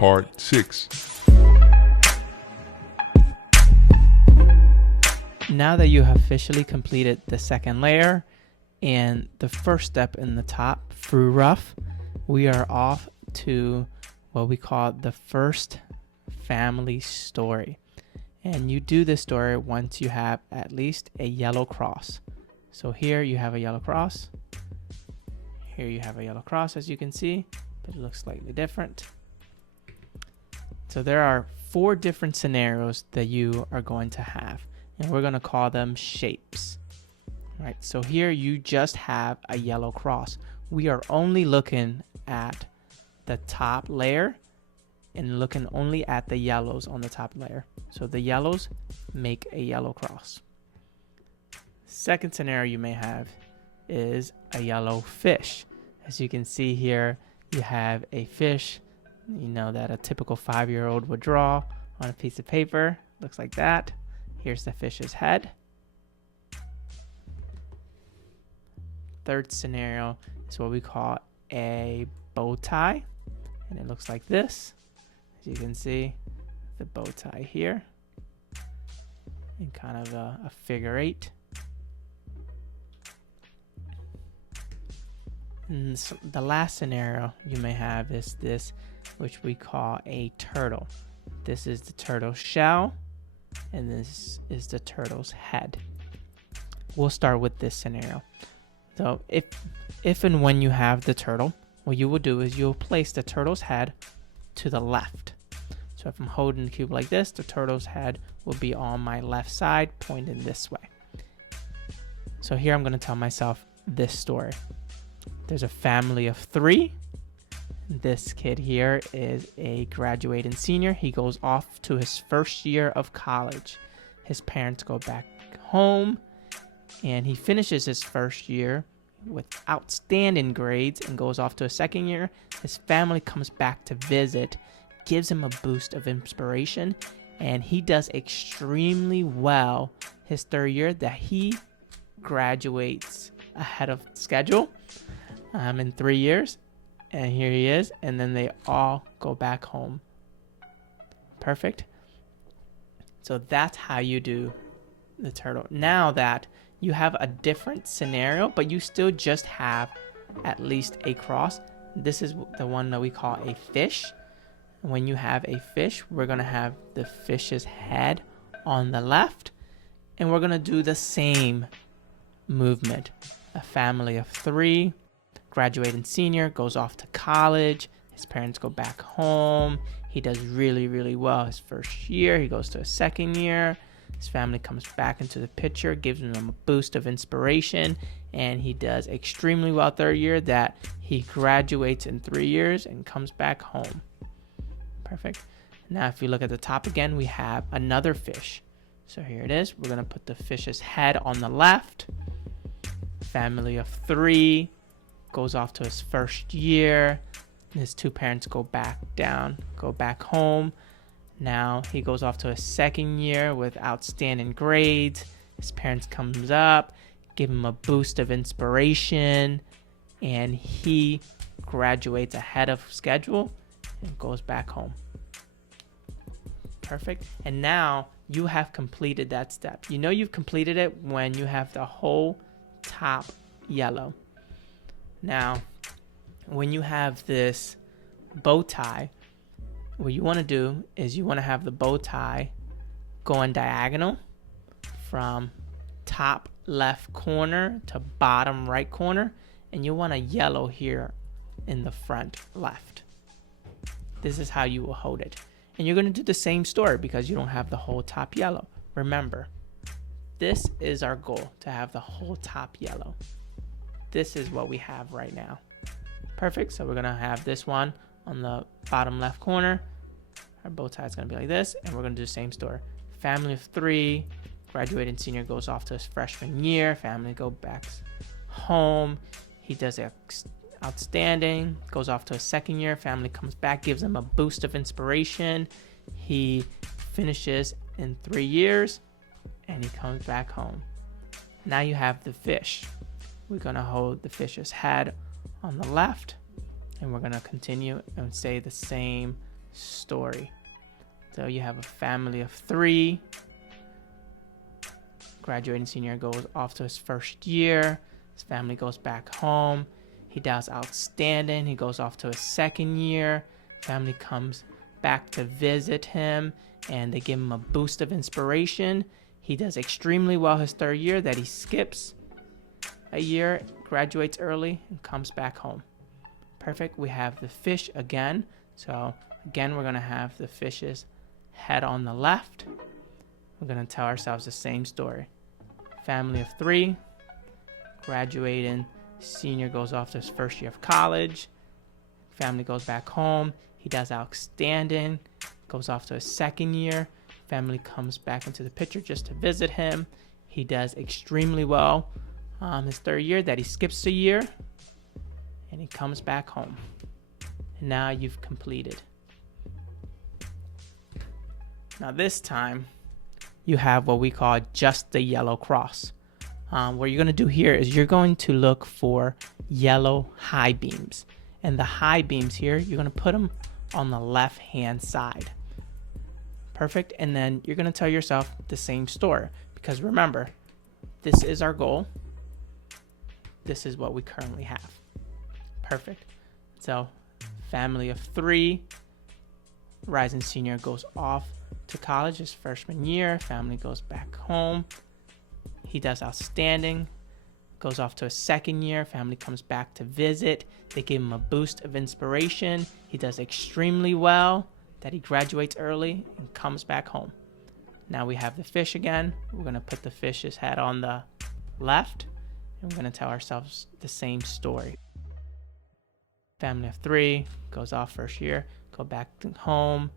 Part 6. Now that you have officially completed the second layer and the first step in the top through rough, we are off to what we call the first family story. And you do this story once you have at least a yellow cross. So here you have a yellow cross. Here you have a yellow cross, as you can see, but it looks slightly different. So there are 4 different scenarios that you are going to have, and we're going to call them shapes. All right, so here you just have a yellow cross. We are only looking at the top layer and looking only at the yellows on the top layer. So the yellows make a yellow cross. Second scenario you may have is a yellow fish. As you can see here, you have a fish, you know, that a typical 5-year-old would draw on a piece of paper. Looks like that. Here's the fish's head. Third scenario is what we call a bow tie, and it looks like this. As you can see, the bow tie here in kind of a figure 8. And the last scenario you may have is this, which we call a turtle. This is the turtle's shell, and this is the turtle's head. We'll start with this scenario. So if and when you have the turtle, what you will do is you'll place the turtle's head to the left. So if I'm holding the cube like this, the turtle's head will be on my left side, pointing this way. So here I'm going to tell myself this story. There's a family of 3. This kid here is a graduating senior. He goes off to his first year of college. His parents go back home, and he finishes his first year with outstanding grades and goes off to a second year. His family comes back to visit, gives him a boost of inspiration, and he does extremely well his third year that he graduates ahead of schedule in 3 years. And here he is, and then they all go back home. Perfect. So that's how you do the turtle. Now that you have a different scenario, but you still just have at least a cross, this is the one that we call a fish. When you have a fish, we're going to have the fish's head on the left, and we're going to do the same movement. A family of 3. Graduating senior goes off to college. His parents go back home. He does really, really well his first year. He goes to a second year. His family comes back into the picture, gives him a boost of inspiration, and he does extremely well third year that he graduates in 3 years and comes back home. Perfect. Now, if you look at the top again, we have another fish. So here it is. We're going to put the fish's head on the left. Family of 3. Goes off to his first year. His 2 parents go back home. Now he goes off to a second year with outstanding grades. His parents comes up, give him a boost of inspiration, and he graduates ahead of schedule and goes back home. Perfect. And now you have completed that step. You know you've completed it when you have the whole top yellow. Now, when you have this bow tie, what you want to do is you want to have the bow tie going diagonal from top left corner to bottom right corner, and you want a yellow here in the front left. This is how you will hold it. And you're going to do the same story because you don't have the whole top yellow. Remember, this is our goal, to have the whole top yellow. This is what we have right now. Perfect. So we're going to have this one on the bottom left corner. Our bow tie is going to be like this, and we're going to do the same story. Family of 3, graduating senior goes off to his freshman year. Family go back home. He does outstanding, goes off to a second year. Family comes back, gives him a boost of inspiration. He finishes in 3 years, and he comes back home. Now you have the fish. We're going to hold the fish's head on the left, and we're going to continue and say the same story. So you have a family of 3. Graduating senior goes off to his first year. His family goes back home. He does outstanding. He goes off to his second year. Family comes back to visit him, and they give him a boost of inspiration. He does extremely well his third year that he skips a year, graduates early, and comes back home. Perfect. We have the fish again. So again, we're going to have the fish's head on the left. We're going to tell ourselves the same story. Family of 3, graduating senior goes off to his first year of college. Family goes back home. He does outstanding, goes off to his second year. Family comes back into the picture just to visit him. He does extremely well his third year that he skips a year, and he comes back home. And now you've completed. Now this time you have what we call just the yellow cross. What you're going to do here is you're going to look for yellow high beams, and the high beams here, you're going to put them on the left hand side. Perfect. And then you're going to tell yourself the same story, because remember, this is our goal. This is what we currently have. Perfect. So family of 3, rising senior goes off to college his freshman year. Family goes back home. He does outstanding, goes off to his second year. Family comes back to visit. They give him a boost of inspiration. He does extremely well that he graduates early and comes back home. Now we have the fish again. We're going to put the fish's head on the left, and we're going to tell ourselves the same story. Family of 3 goes off first year, go back home,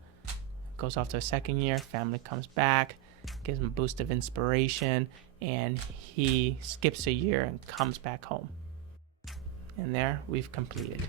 goes off to a second year. Family comes back, gives him a boost of inspiration, and he skips a year and comes back home. And there we've completed.